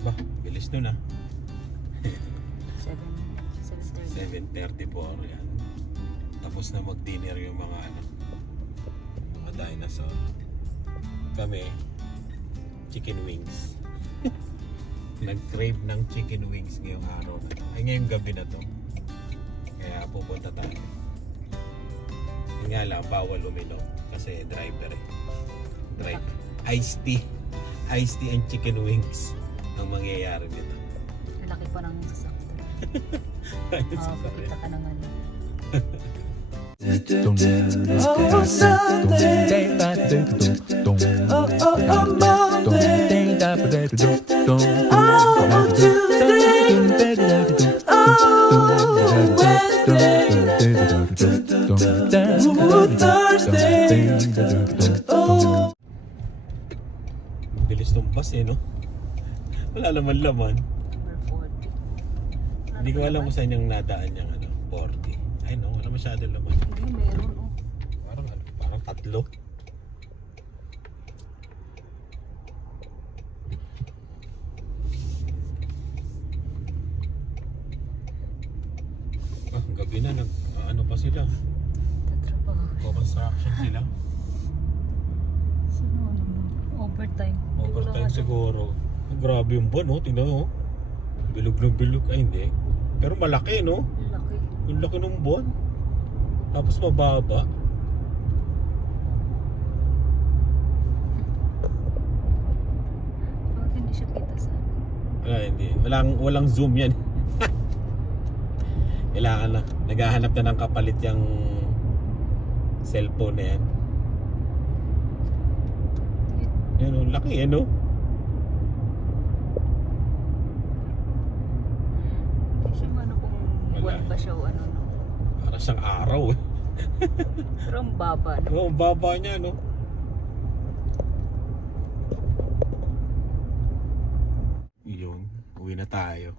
Bah, bilis nun ah. 7:30. 7:34 yan. Tapos na mag-dinner yung mga mga dinosaur. Kami, chicken wings. Nag-crave ng chicken wings ngayong araw na. Ay, ngayong gabi na to. Kaya pupunta tayo. Yung nga lang, bawal uminom. Kasi driver eh. Driver. Iced tea. Iced tea and chicken wings ang mangyayari dito. Laki pa ng sasakyan. Kita ka naman. Oh, Sunday. Oh, Monday. Oh, Tuesday. Oh, Wednesday. Oh, Thursday. Oh. Bilis ng bus eh, no? Wala laman-laman. Number 40. Hindi ko alam kung saan yung nadaan yung 40. Ay no, wala masyadong laman. Hindi, meron oh. Parang tatlo. Ang gabi na, ano pa sila? Tatrabaho. Construction sila. Sino ano? Overtime. Overtime siguro. Grabe yung buwan, no? Tingnan mo. Bilog ng bilog. Ay, hindi. Pero malaki, no? Laki. Yung laki ng buwan. Tapos mababa. Bakit hindi siya kita sa Ay, hindi. Walang zoom yan. Kailangan na. Naghahanap na ng kapalit yung cellphone na yan. Yan o, laki yan o. Hindi siya ano kung Wala. buwan ba siya o ano no. Para siyang araw eh. Pero ang baba no. Oo, ang baba niya no. Yun, uwi na tayo.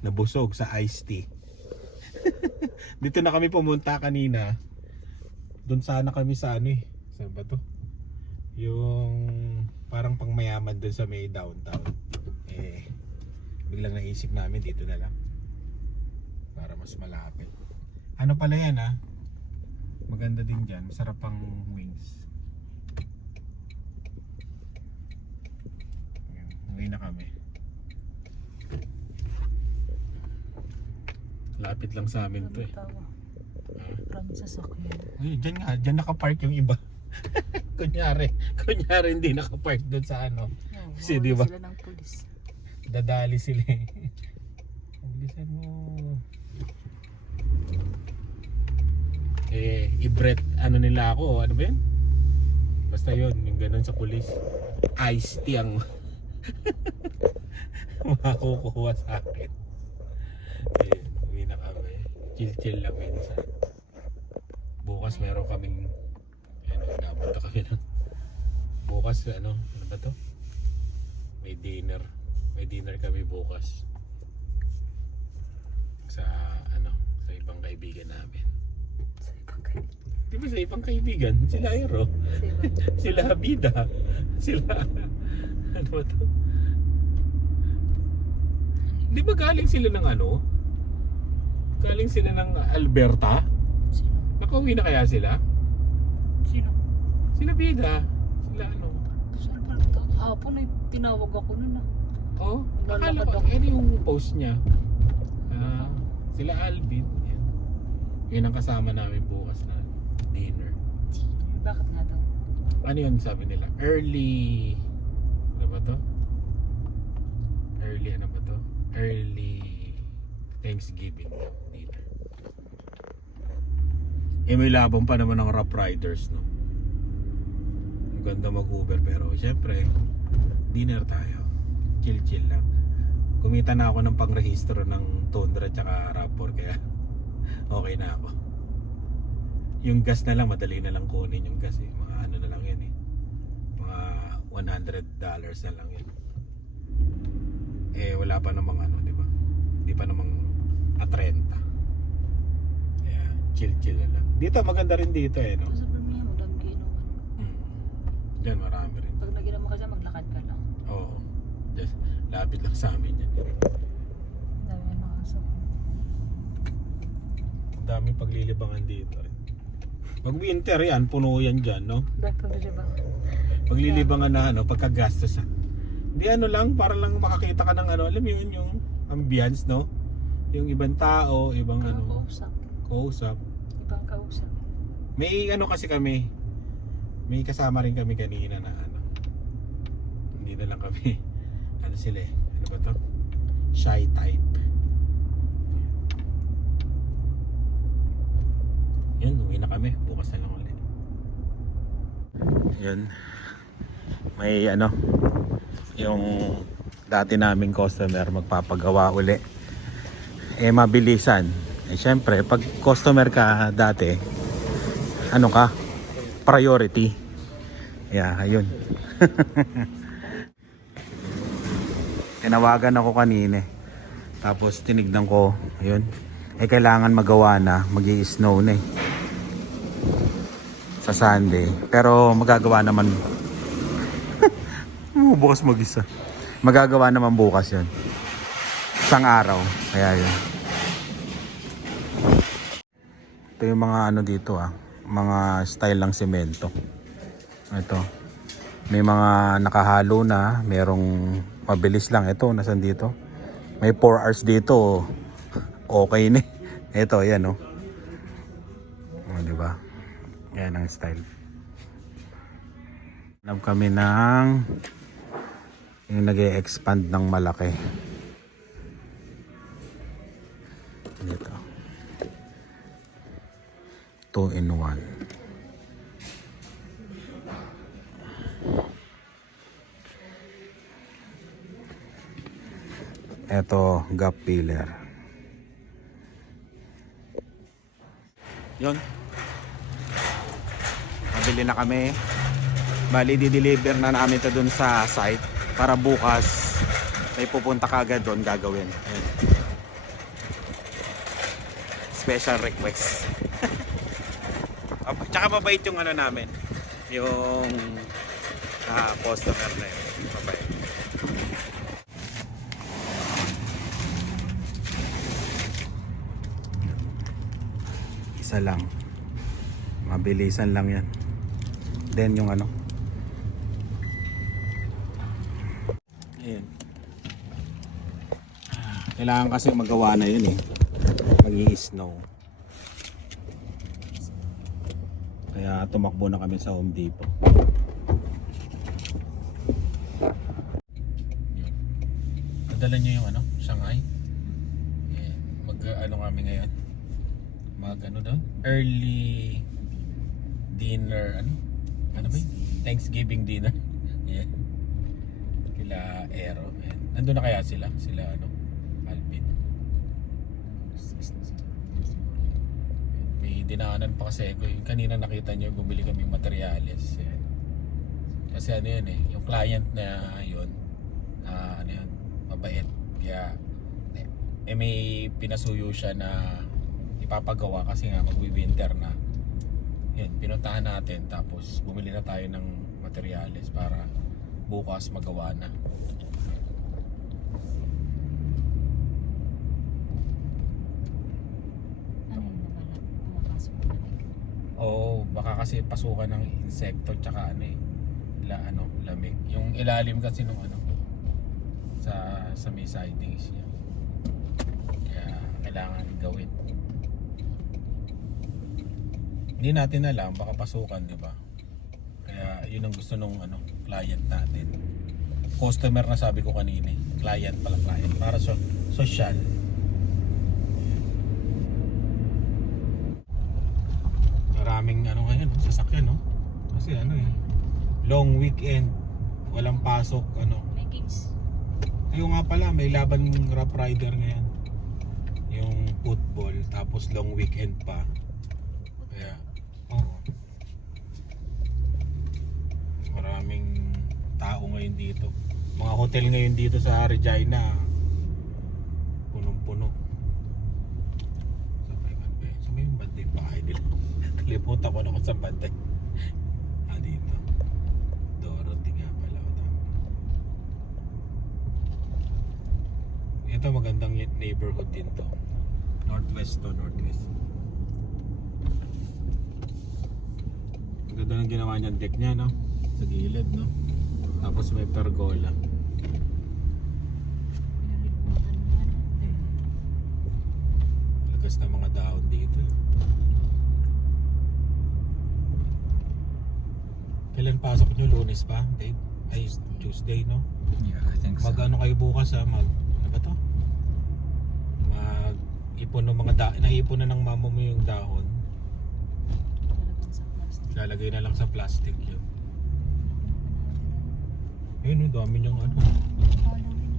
Nabusog sa iced tea. Dito na kami pumunta kanina. Doon sana kami sa ano eh. Saan ba to? Yung parang pangmayaman doon sa may downtown. Eh, biglang naisip namin dito na lang. Para mas malapit. Ano pala yan ah? Maganda din dyan. Masarap ang wings. Ayan, uwi na kami. Lapit lang sa amin to eh. Tawa. From sasakyan. Ay, dyan nakapark yung iba. kunyari hindi nakapark doon sa ano. Kasi di ba? Sila ng pulis. Dadali sila eh. Bilisan mo. I-breath ano nila ako, ano ba yun? Basta yun, yung ganun sa pulis. Iced tea ang makukuha sa akin. Uwi na kami. Chill lang minsan. Bukas meron kaming napunta kami na. Bukas ano ba to? May dinner kami bukas. Sa sa ibang kaibigan namin. Sa ibang kaibigan. Di ba sa ibang kaibigan? Sila Aero. Sila Habida. Sila ano ba to? Di ba galing sila ng ano? Galing sila ng Alberta? Sino? Nakauwi na kaya sila? Sino? Sila Bida. Sila ano? Saan pa ito? Hapon ay tinawag ako nun ah. Oh, akala Lalakad ko, ako. ano yung post niya? Sila Alvin. Yan. Yun ang kasama namin bukas na dinner. Bakit nga daw? Ano yun sabi nila? Early... Ano ba to? Early ano ba to? Early Thanksgiving dinner. May labang pa naman ng Rough Riders, no? Ang ganda mag-Uber pero syempre dinner tayo. Chill lang. Kumita na ako ng pangrehistro ng Tundra tsaka RAV4 kaya okay na ako. Yung gas na lang, madali na lang kunin yung gas eh. Mga ano na lang yan eh. Mga $100 na lang yan. Eh wala pa namang ano, di ba? Hindi pa namang A30. Kaya chill na lang. Dito maganda rin dito eh, no? Sa Birmingham, madami ginawa. Diyan marami rin. Pag naginom ka dyan, maglakad ka lang. Oo. Just malapit lang sa amin yan. Dami ng aso. Ang daming paglilibangan dito rin. Pag winter yan, puno yan dyan, no? Dahil paglilibang. Paglilibangan na ano, pagkagastos ha. Hindi ano lang, para lang makakita ka ng ano, alam mo yun, yung ambience, no? Yung ibang tao, ibang ano, Kausap. kausap. Ibang kausap. May ano kasi kami, may kasama rin kami kanina na ano, hindi na lang kami, ano sila eh, ano ba to? Shy type. Yun, uwi na kami, bukas na lang ulit. Yun, may ano, yung dati naming customer magpapagawa uli. Eh mabilisan. Eh syempre, pag customer ka dati, ano ka? Priority. Yeah, ayun. Tinawagan ako kanina. Tapos tinignan ko, ayun. Eh kailangan magawa na, magi-snow na eh. Sa Sunday. Pero magagawa naman bukas mag-isa. Magagawa naman bukas 'yun. Isang araw. Kaya 'yun. Ito yung mga ano dito mga style ng semento. Ito. May mga nakahalo na, merong mabilis lang ito, nasan dito? May 4 hours dito. Okay na. Ito, yan oh. Oh, di ba? Yan ang style. Alam kami ng yung nag-e-expand ng malaki. Dito. 2 in 1. Ito, gap pillar. Yun. Mabili na kami. Bali, di-deliver na namin ito dun sa site para bukas may pupunta ka agad doon gagawin. Ayan. Special request. Tsaka mabait yung ano namin, yung customer na yun. Mabait. Isa lang, mabilisan lang yan. Then yung ano, ayan. Kailangan kasi magawa na yun eh, mag-i-snow. Kaya tumakbo na kami sa Home Depot. Nadala nyo yung ano, Shanghai? Yeah. Mag-ano kami ngayon? Mag-ano daw? Early dinner, ano ba yun? Thanksgiving dinner. Yeah. Kila Aero. Yeah. Nandun na kaya sila? Sila ano? Alvin. May dinaanan pa kasi ako. Kanina nakita nyo, bumili kaming materyales. Yan. Kasi ano yun eh, yung client na yun, ano yun, mabait. Kaya may pinasuyo siya na ipapagawa kasi nga magwi-winter na. Yun, pinuntahan natin tapos bumili na tayo ng materyales para bukas magawa na. Oo, baka kasi pasukan ng insekto tsaka ano eh, lamig. Yung ilalim kasi nung ano sa may sidings niya. Kaya kailangan gawin. Hindi natin alam, baka pasukan, di ba? Kaya yun ang gusto nung client natin. Customer na sabi ko kanina, client pala client para social. Maraming ngayon, sasakyan no. Kasi long weekend, walang pasok May games. Ayun nga pala, may laban ng Rough Rider ngayon. Yung football, tapos long weekend pa. Kaya, maraming tao ngayon dito. Mga hotel ngayon dito sa Regina, punong-puno. Sa may bantay bahay nila. Lipunta ko na kung saan bantay. Dito. Dorothy nga pala. Ito magandang neighborhood din to. Northwest to, northwest. Ang ganda ng ginawa niyang deck niya, no? Sa gilid, no? Tapos may pergola. Lagas na mga dahon dito. Kailan pasok niyo? Lunes pa, Dave? Ay, Tuesday, no? Yeah, I think so. Mag-ano kayo bukas, ha? Ano ba to? Mag-ipon ng mga naipon na ng mama mo yung dahon. Talagang sa plastic. Lalagay na lang sa plastic yun. Ayun, dami niyang ano. Halloween.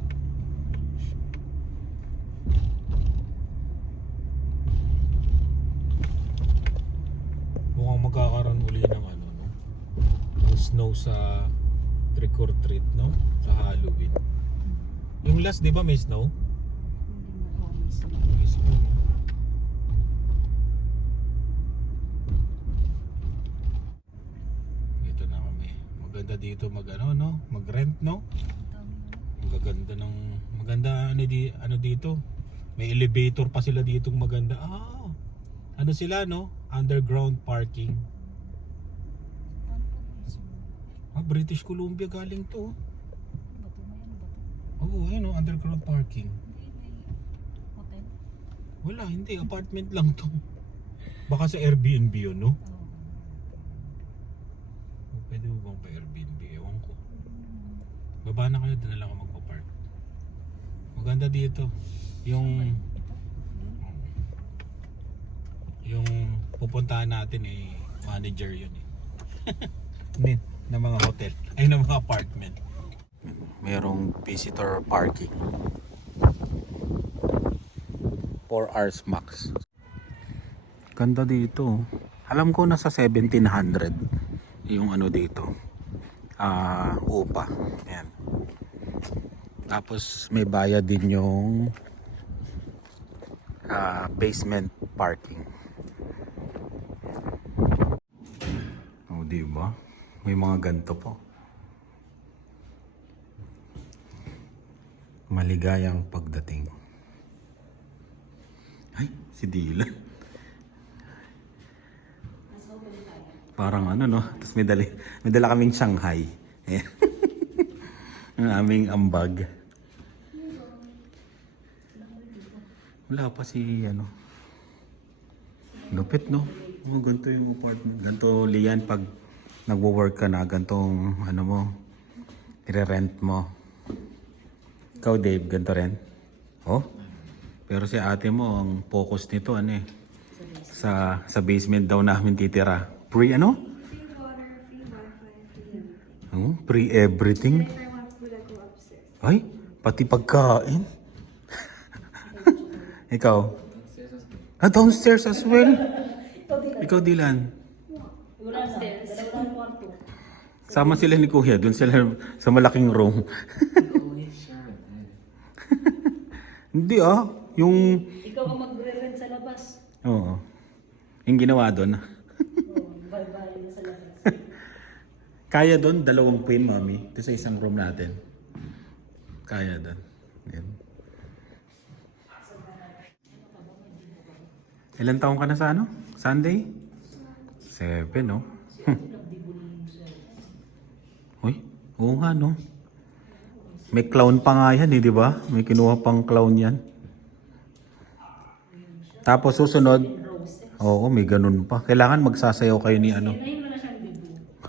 Mukhang magkakaroon uli ng ano, no? Yung snow sa trick or treat, no? Sa Halloween. Yung last, di ba may snow? Hindi mo always. May snow, no? Dito na kami. Maganda dito mag-ano, no? Mag-rent, no? Magaganda ng... Maganda ano dito? May elevator pa sila dito maganda. Ah, ano sila, no? Underground parking. British Columbia galing to. Bato mo yan, bato. Oo, ayun, underground parking. Hindi, may hotel. Wala, hindi. Apartment lang to. Baka sa Airbnb yun, no? Oo. Pwede mo bang pa Airbnb? Ewan ko. Baba na kayo, doon na lang ako magpa-park. Maganda dito. Yung pupuntahan natin manager yun ng mga hotel. Ay, ng mga apartment. Merong visitor parking. 4 hours max. Ganda dito. Alam ko nasa 1,700 yung ano dito. Upa. Ayan. Tapos may bayad din yung basement parking. Oh, di ba? May mga ganito po. Maligayang pagdating. Ay, si Dylan. Parang ano, no? Tapos may dala kaming Shanghai. Ayan. Ang aming ambag. Wala pa si ano. Lupit, no? Oh, ganito yung apartment. Ganito, Lian, pag nagwo-work ka na, gantong ano mo, i-rent mo. Ikaw, Dave, ganito rin? Oh? Pero si ate mo, ang focus nito, ano sa basement daw namin titira. Free ano? Free water, free wifi, free everything. Oh, free everything? If I want food, I go upstairs. Ay, pati pagkain. Ikaw? Downstairs as well? Ikaw, Dylan? Upstairs. Dalawang kwarto. Sama sila ni Kuya, dun sila sa malaking room. Hindi yung... Ikaw ang magre-rent sa labas. Oo. Yung ginawa doon. Bye-bye na sa labas. Kaya doon, 2 queen, mami. Ito sa isang room natin. Kaya doon. Yan. Ilan taong ka na sa ano? Sunday? 7, no? Uy, oo nga, no? May clown pa nga yan, di ba? May kinuha pang clown yan. Tapos susunod, oo, may ganun pa. Kailangan magsasayaw kayo ni ano.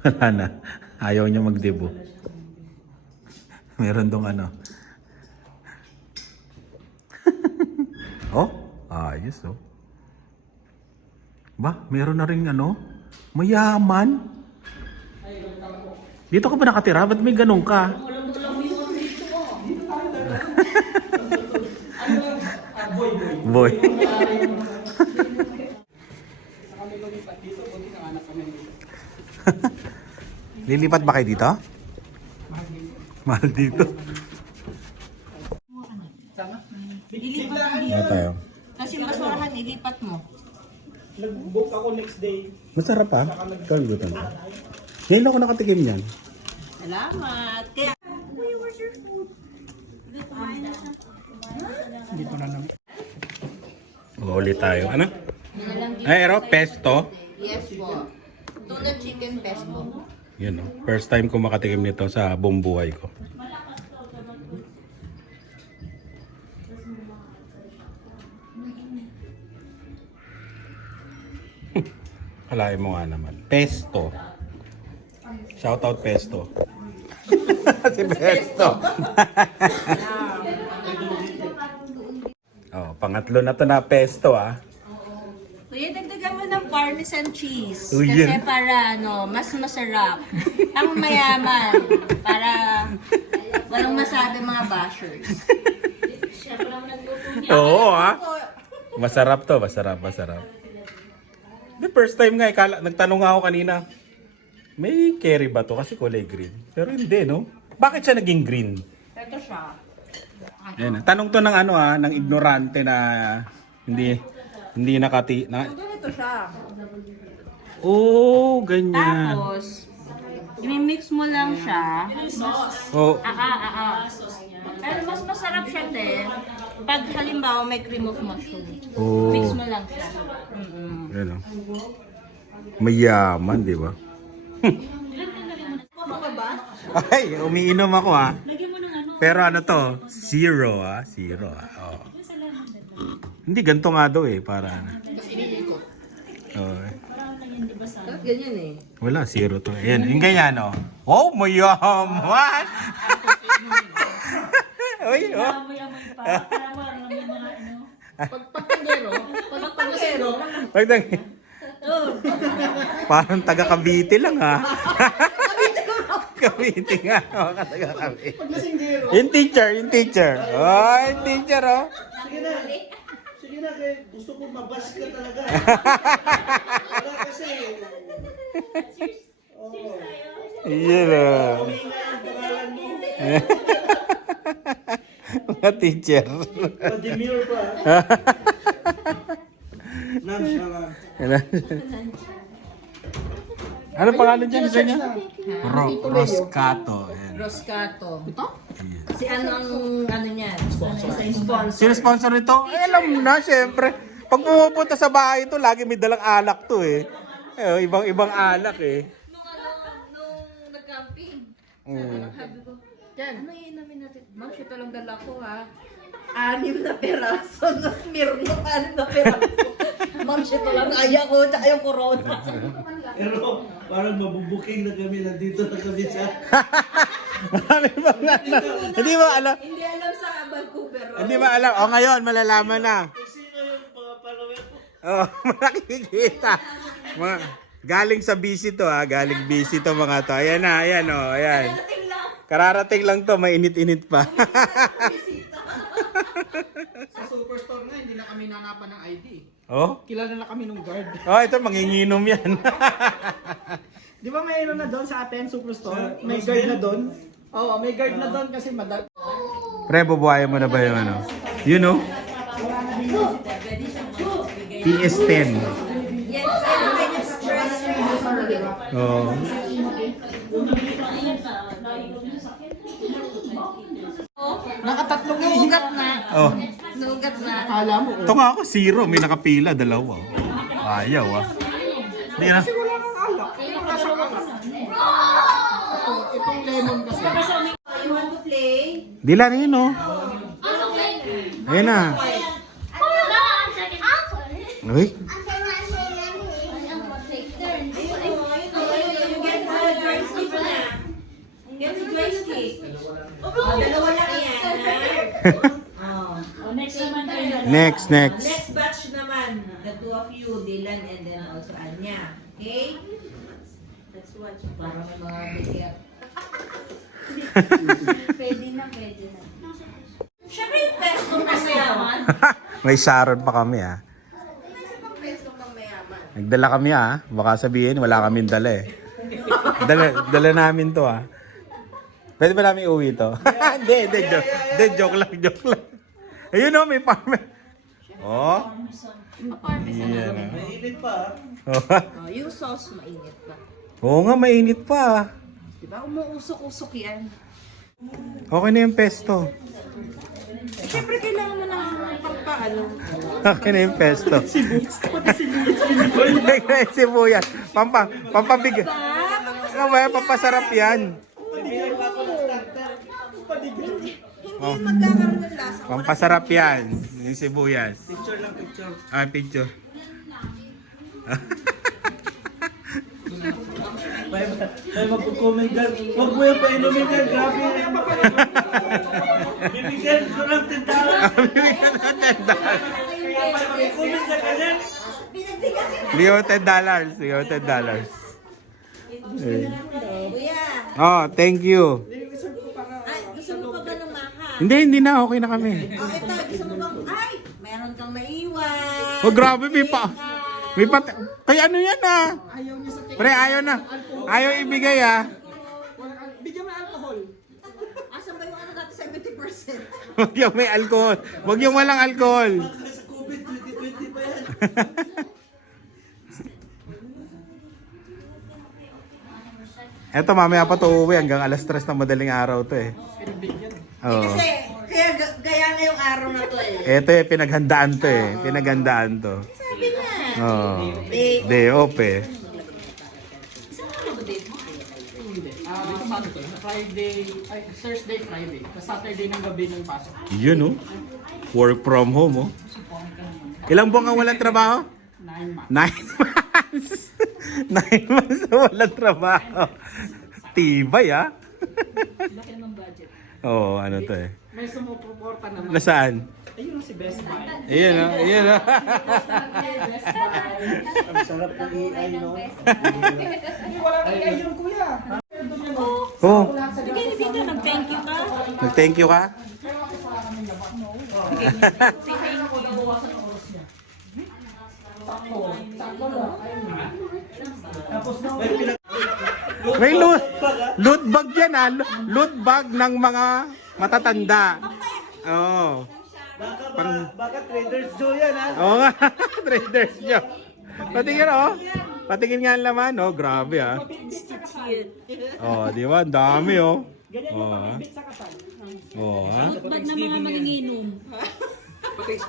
Wala na. Ayaw niya magdebo. Meron dong ano. Oh, ayos oh. Ba, meron na rin ano. Mayaman. Dito ka ba nakatira? Ba't may ganun ka? Boy. Lilipat ba kayo dito? Mahal dito. Ano tayo? Kasi basurahan, ilipat mo. Nag-book ako next day. Masarap pa? Ikaw lutan ka. Ngayon ako nakatikim yan. Salamat. Kaya, Wait, where's your food? Dito na naman. Huli tayo. Ano? Ay, ero, pesto. Yes po. Tuna chicken pesto. Yun, oh. First time ko makatikim nito sa buong buhay ko. Kalahin mo nga naman. Pesto. Shoutout Pesto. Si Pesto. Oh, pangatlo na to na pesto ah. Kuya, dagdagan mo ng parmesan cheese. Uy, Kasi yan. para mas masarap. Ang mayaman. Para walang masabi mga bashers. Oo ah. Masarap to, masarap. The first time nga, nagtanong nga ako kanina, may curry ba to? Kasi kulay green. Pero hindi, no? Bakit siya naging green? Ito siya. Ayan, tanong to ng ng ignorante na hindi Ganito siya. Oh, ganyan. Tapos, i-mix mo lang siya. Oh, Pero mas masarap siya, te. Pag halimbawa may cream of mushroom. oh. Mix mo lang siya. Ayan, oh. Mayaman, di ba? Ay, umiinom ako ah. Pero ano to? Zero ah. Zero ah. Oh. Hindi, ganito nga daw eh. Para ano. Oh. Bakit ganyan eh? Wala, zero to. Ayan, yung ganyan oh. Oh, mayaman! Uy, oh. Pagpagero. Pagdang... Parang taga Cavite lang ha. Cavite nga. Oh, taga Cavite. Yung teacher. Oh, yung teacher oh. Sige na, gusto ko mabas ka talaga. Wala kasi. Iyan oh. Huminga ang pangalan mo. Mga teacher. Pa-demure pa. Nonchalant. Ano pangalan dyan sa niya? Roscato. Ayan. Roscato. Ito? Si ano niya? Sponsor. Sino sponsor nito? Eh, alam mo na, syempre. Pag pumupunta sa bahay ito, lagi may dalang alak to eh. Ibang alak eh. Nung nag-camping, sabi ko, ano iinamin natin? Ma'am, siya talang dala ko ha. 6 na peraso na Smirnoff, 6 na peraso. Ma'am, siya talang aya ko, tsaka yung corona. Pero parang mabubuking na kami, nandito na kami sa... Marami bang Hindi mo alam. Hindi alam sa Vancouver. Hindi ba alam? O ngayon, malalaman na. Sino yung mga follower ko? Oh, makikita. Galing sa busy to ha. Galing busy to mga to. Ayan na, ayan o. Ayan. Kararating lang to. Mainit-init pa. Sa Superstore nga, hindi na kami nanapan ng ID. Oh? Kilala na kami nung guard. Oh, ito manginginom yan. Di ba mayroon na doon sa atin, Superstore? May guard na doon? Oo, may guard na doon kasi Pre, bubuhayan mo na ba yung ano? You know? PS10. Yan ang kanya stress. Oh. nakatatlong Nugat na. Oh. Nugat na. Akala mo, Ito nga ako, zero. May nakapila, dalawa. Ayaw ah. Hindi na. wala kang alak. Pero nasa alak. Itong lemon kasi. You want to play? Dila na yun oh. Ayan na. Uy. Get the joystick. Dalawa lang yan. Next. Next batch naman. The two of you, Dylan and then also Anya. Okay? Let's watch. Para may mga bigyan. Pwede na. Siyempre yung pesto pang mayaman. May Sharon pa kami ah. Pesto pang mayaman. Nagdala kami ah. Baka sabihin wala kaming dala eh. Dala namin to ah. Pwede ba namin uwi to? Hindi, joke lang. Ayun oh, may farmer. Oh. Yan ah. Mainit pa. Oh, yung sauce mainit pa. Oo nga, mainit pa. Diba? Umuusok-usok yan. Okay na yung pesto. Siyempre, kailangan mo ng pagpaano. Okay na yung pesto. Sibuyas. Pampabig. Ano ba yan? Pampasarap yan. Hindi magkakaroon ng lasa. Pampasarap yan. Yung sibuyas. Picture lang, picture. Picture. May magko-comment dyan. Huwag mo yung painumin yan, grabe. Bibigyan ko ng $10. Bibigyan ng $10. Kaya may mag-comment na ganyan. Bigyan mo $10. Bigyan mo $10. Kuya, Oh, thank you. ay, gusto mo pa ba ng maha? Hindi na. Okay na kami. Oh, ito, gusto mo bang, ay, meron kang naiwan. Oh, grabe. May kaya ano yan Ayaw niya sa Pre, ayaw na. Ayaw ibigay Bigyan mo ng alcohol. Asan ba yung ano dati 70%? Huwag yung may alcohol. Huwag yung walang alcohol. Sa COVID, 2020 pa yan. Eto, mamaya pa to uuwi. Hanggang alas 3 na madaling araw to eh. Oo. Kasi, kaya ngayong araw na to eh. Eto eh, pinaghandaan to eh. Pinaghandaan to. Sabi nga. Oo. Day off eh. Dito Friday, ay Thursday, Friday. Saturday ng gabi ng pasok. Yun oh. Work from home oh. Ilang buwan ka walang trabaho? 9 months. 9 months. 9 months na walang trabaho. Tibay ah. Laki naman budget. Oo, ano to eh. May sumuporta naman. Nasaan? Ayun si Best Buy. Ayan oh, ayan oh. Ang sarap ng AI, no? Wala kang AI yung kuya. Oh, Bigyan ni Vito, nag-thank you ka. nag-thank you ka? May loot bag yan ah. Loot bag ng mga matatanda. Oo. Baka Trader's Joe yan, ha? Oo nga, Trader's Joe. Patingin oh. Patingin nga ang laman oh. Grabe ah. Oh, di ba? Ang dami oh. Oh, ah. Oh, ah. Bag na mga manginginom.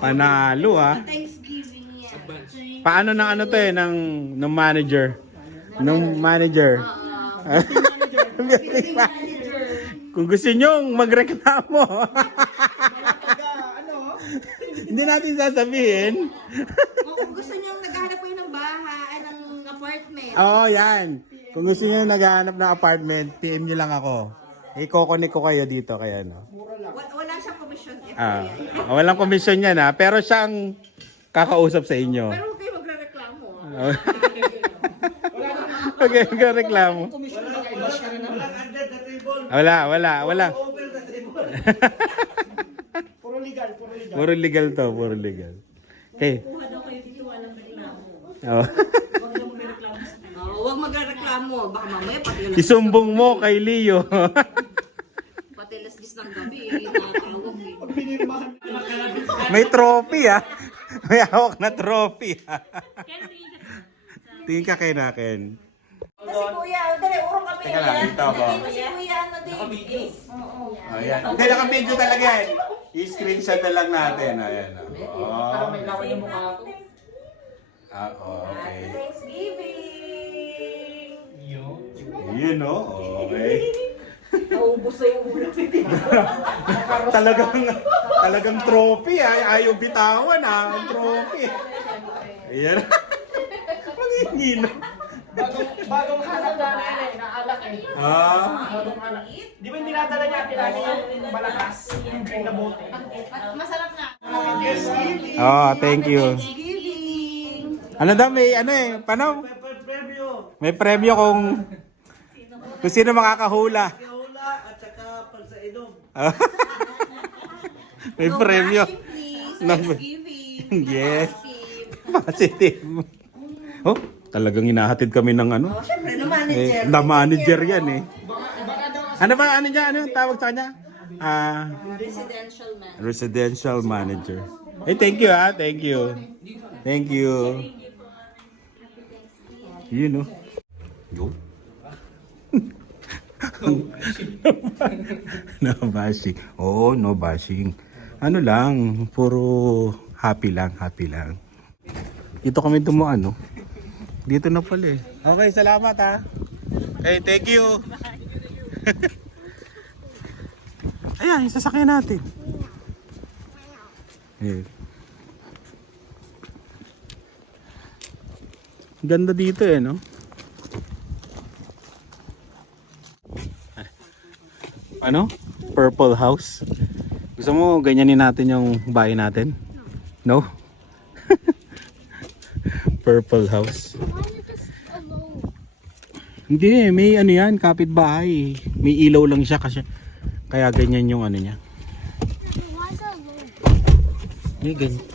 Panalo ah. Thanksgiving yan. Paano ng ano to eh, ng manager? Nung manager. Building manager. Kung gusto nyo magreklamo. Hindi natin sasabihin. Kung gusto niyo naghahanap po ng bahay, ng apartment. Oo, yan. Kung gusto nyo naghahanap ng apartment, PM nyo lang ako. I-coconnect ko kayo dito kaya no. Wala siyang commission. Walang komisyon yan ha, pero siyang kakausap sa inyo. Pero huwag kayo magre-reklamo. Okay, reklamo. Wala. Puro legal, puro legal. Puro legal to, puro legal. Okay. Kuha daw kayo dito, walang reklamo. Oh. Huwag magre-reklamo. Baka mamaya pati Isumbong mo kay Leo. pati lasgis ng gabi. Nakakawag eh. May trophy ah. May hawak na trophy ah. Tingin ka kay Naken. Kasi kuya, dali, urong kami. Teka lang, dito ako. Dito si kuya, ano din. Oo. Ayan. Hindi, naka-video talaga yan. I-screenshot na lang natin. Ayan. Oh. May lawan yung mukha ko. Okay. Thanksgiving! Yun oh. Okay. Naubos na yung ulo. Talagang trophy ah. Ayaw bitawan ah. Ang trophy. Ayan. Mangingin. Bagong hanap na nila, inaalak eh. Bagong hanap. Di ba hindi nadala niya pinali yung malakas? Yung green na bote. Masarap na. Oh, thank you. Thanksgiving! Ano daw may ano eh. Paano? May premyo kung sino makakahula. Hula at saka pag sa inom. May premyo. Please, No. Thanksgiving! Yes. Positive. Oh, talagang hinahatid kami ng ano. Oh, syempre, no manager. Na manager yan eh. Ano ba ano niya? Ano yung tawag sa kanya? Residential man. Residential manager. Eh, thank you ah. Thank you. Thank you. You know. Yo. No bashing. Oo, no bashing. Ano lang, puro happy lang, happy lang. Dito kami dumaan, no? Dito na pala eh. Okay, salamat ha. Okay, thank you. Ayan, yung sasakyan natin. Eh. Ganda dito eh, no? Ano? Purple house. Gusto mo ganyanin natin yung bahay natin? No? Purple house. Hindi, may ano yan, kapitbahay. May ilaw lang siya kasi kaya ganyan yung ano niya. May ganyan.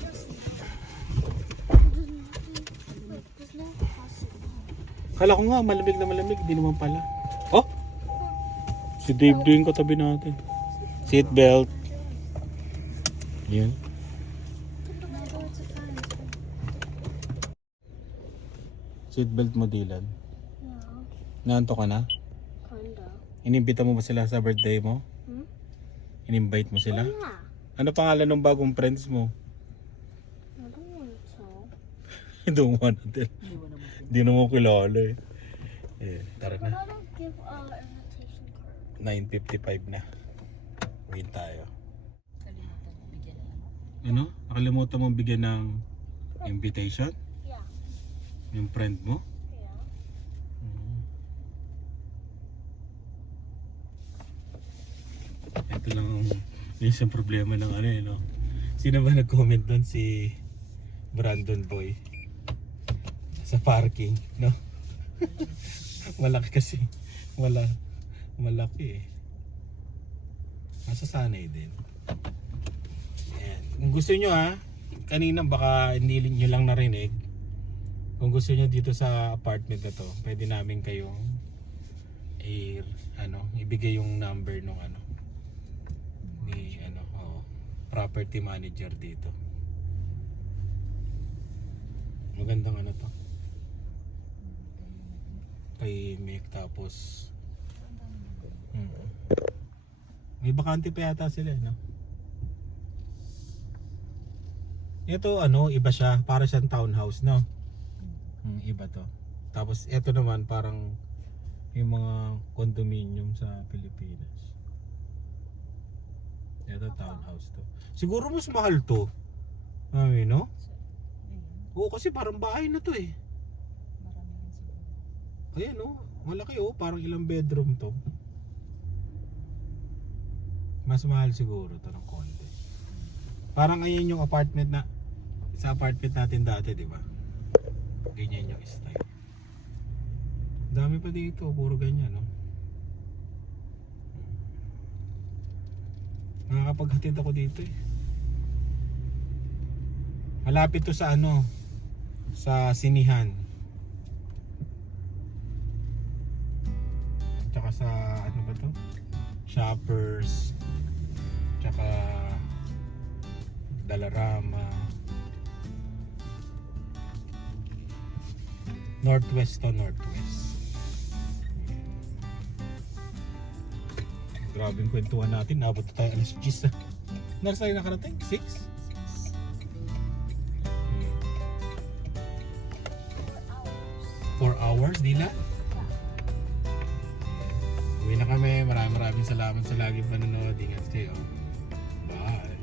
Kala ko nga malamig na malamig, di naman pala. Oh! Si Dave din katabi natin. Seat belt. Yan. Seat belt mo, Dylan. Naanto ka na? Inimbita mo ba sila sa birthday mo? In-invite mo sila? Ano pangalan ng bagong friends mo? Don't want to tell. Hindi naman kilala eh. Tara na. 9:55 na. Wait tayo. Ano? Nakalimutan mong bigyan ng invitation? Yeah. Yung friend mo? Yeah. Ito lang ang isang problema ng ano eh, no? Sino ba nag-comment doon? Si Brandon Boy. Sa parking, no? Malaki kasi. Malaki eh. Masasanay din. Ayan. Kung gusto nyo ha, kanina baka hindi nyo lang narinig. Kung gusto nyo dito sa apartment na to, pwede namin kayong ibigay yung number nung ni property manager dito. Magandang ano to. Tahimik tapos may bakante pa yata sila, no? Ito iba siya, para siyang townhouse, no? Iba to. Tapos ito naman parang yung mga condominium sa Pilipinas. Ito townhouse to. Siguro mas mahal to. No? Oo, kasi parang bahay na to eh. Ayan, no? Malaki parang ilang bedroom to. Mas mahal siguro to ng konti. Parang ayan yung apartment sa apartment natin dati, di ba? Ganyan yung style. Dami pa dito, puro ganyan, no? Nakakapaghatid ako dito eh. Malapit to sa sa sinihan. Tsaka sa ano ba to? Shoppers. Tsaka Dalarama. Northwest to Northwest. Grabe yung kwentuhan natin. Nabot tayo alas 10. Nasa tayo nakarating? 6? 4 hours, Dila? Uwi na kami. Maraming salamat sa laging panonood. Ingat kayo. Bye.